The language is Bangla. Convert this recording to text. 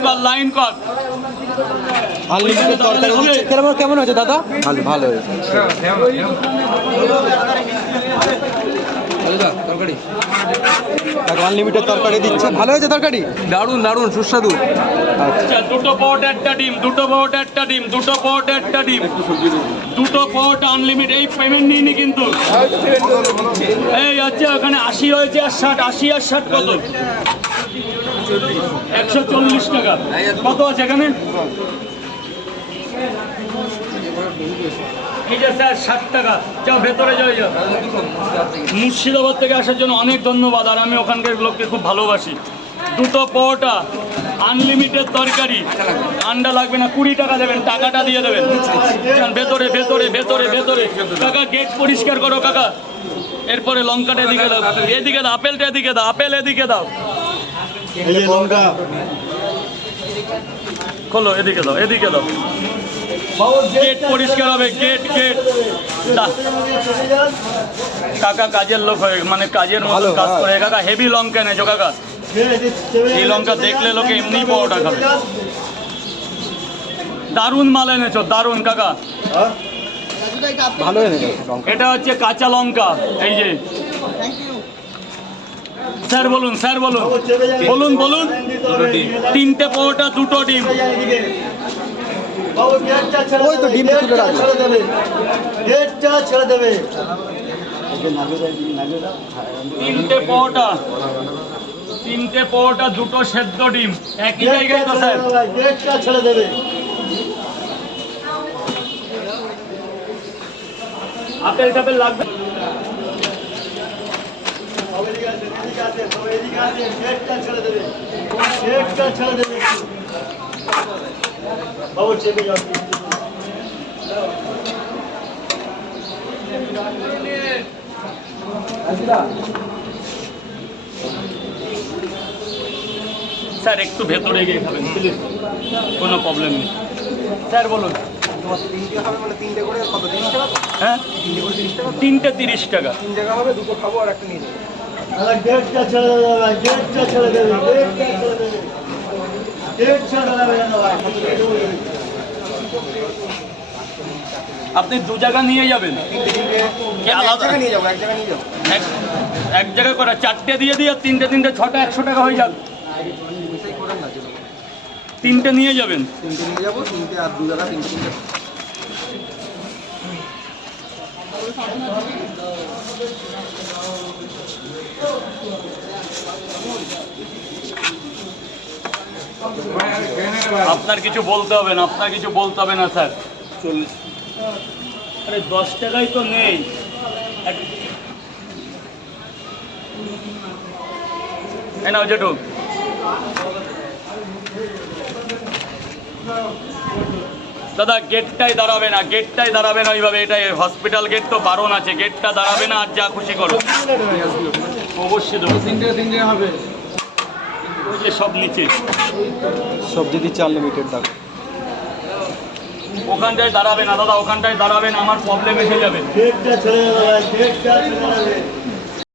লাইন কর আনলিমিটেড তরকারি দিচ্ছে। কেমন হয়েছে দাদা? ভালো ভালো হয়েছে। আনলিমিটেড তরকারি দিচ্ছে, ভালো হয়েছে তরকারি, দারুণ দারুণ সুস্বাদু। আচ্ছা, দুটো পট একটা ডিম, দুটো পট একটা ডিম, দুটো পট একটা ডিম, দুটো পট আনলিমিটেড। এই পেমেন্ট নিইনি কিন্তু। এই আচ্ছা, ওখানে 80 হয়েছে আর 60, 80 আর 60 কত? 140 টাকা। কত আছে এখানে? এই যে স্যার 60 টাকা। যাও ভেতরে যাও। মুর্শিদাবাদ থেকে আসার জন্য অনেক ধন্যবাদ, আর আমি ওখানকার লোককে খুব ভালোবাসি। দুটো পরোটা আনলিমিটেড তরকারি, আন্ডা লাগবে না, 20 টাকা দেবেন, টাকাটা দিয়ে দেবেন। ভেতরে ভেতরে ভেতরে ভেতরে। কাকা গেট পরিষ্কার করো কাকা। এরপরে লঙ্কাটা এদিকে দাও, এদিকে দাও, আপেলটা এদিকে দাও, আপেল এদিকে দাও, খোলো, এদিকে দাও, এদিকে দাও। গেট পরিষ্কার হবে, গেট গেট। কাকা কাজের লোক হয়ে, মানে কাজের মতো কাজ করে। কাকা হেভি লঙ্কা এনেছো কাকা। এই লঙ্কা দেখলে লোকে এমনি পরোটা খাবে। দারুণ মাল এনেছো, দারুণ কাকা। ভালো এনেছে। এটা হচ্ছে কাঁচা লঙ্কা। এই যে স্যার বলুন, স্যার বলুন, বলুন বলুন। 3টে পরোটা, 2টো ডিম। ওই তো ডিম তুলে রাখবে। ছেড়ে দেবে। 3টে পরোটা, 3টে পরোটা, 2টো সেদ্ধ ডিম। একই জায়গায় তো স্যার। গেটটা ছেড়ে দেবে। আপেল টাপেল লাগবে। গেটটা ছেড়ে দেবে। গেটটা ছেড়ে দেবে। বাবু চেপে যাও। স্যার একটু ভেতরে গিয়ে খাবেন প্লিজ, কোনো প্রবলেম নেই। স্যার বলুন। হ্যাঁ, 3টে 30 টাকা। গেটটা ছেড়ে দেবে। গেটটা ছেড়ে দেবে। গেটটা ছেড়ে দেবে। গেট ছেড়ে দেবে। আপনি 2 জায়গা নিয়ে যাবেন কি আলাদা? এক জায়গায় করে 4টে দিয়ে দিয়ে 3টে 6টা 100 টাকা হয়ে যাবে। 3টে নিয়ে যাবেন। আপনার কিছু বলতে হবে না, আপনার কিছু বলতে হবে না স্যার। 40। আরে 10 টাকাই তো নেই। নাও যেটু। দাদা গেটটাই দাঁড়াবে না, গেটটাই দাঁড়াবে না ওইভাবে। এটাই হসপিটাল গেট, তো বারণ আছে, গেটটা দাঁড়াবে না। আর যা খুশি করো। অবশ্যই দেবো। 3টে হবে। ওই যে সব নিচে সবজি দিচ্ছে আনলিমিটেড দাম। ওখানটায় দাঁড়াবে না দাদা, ওখানটায় দাঁড়াবে না, আমার প্রবলেম এসে যাবে। গেটটা ছেড়ে দেবে। গেটটা ছেড়ে দেবে।